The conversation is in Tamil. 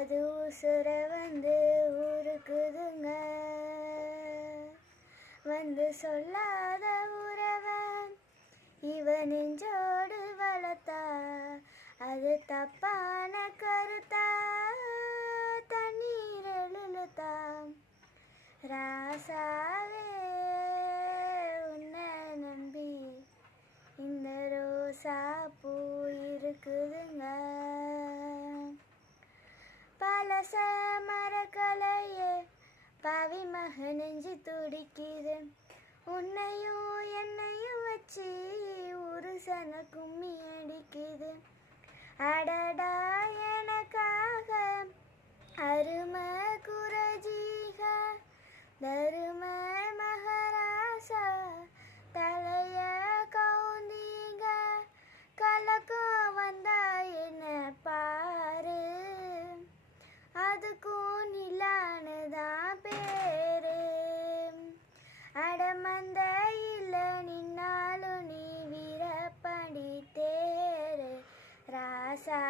அது உசுர வந்து ஊருக்குதுங்க. வந்து சொல்லாத உறவன் இவன் நெஞ்சோடு வளர்த்தா அது தப்பான கருத்தா தண்ணீர் எழுத்தா. ராசாவே உன்னை நம்பி இந்த ரோசா பூ இருக்குதுங்க. பழச மரக்கலையே பாவி மக நெஞ்சு துடிக்குது. உன்னையும் என்னையும் வச்சு ஒரு சன கும்மி அடிக்குது. அடடா எனக்காக அருமை குரஜீக தரும மகராசா தலைய கவுந்தீங்க. கலக்கம் வந்தா என்ன பாரு, அதுக்கும் நிலானுதான் பேரு. அடமந்த இல்ல நின்னாலும் நீ வீரப்பாண்டி தேரு. ராசா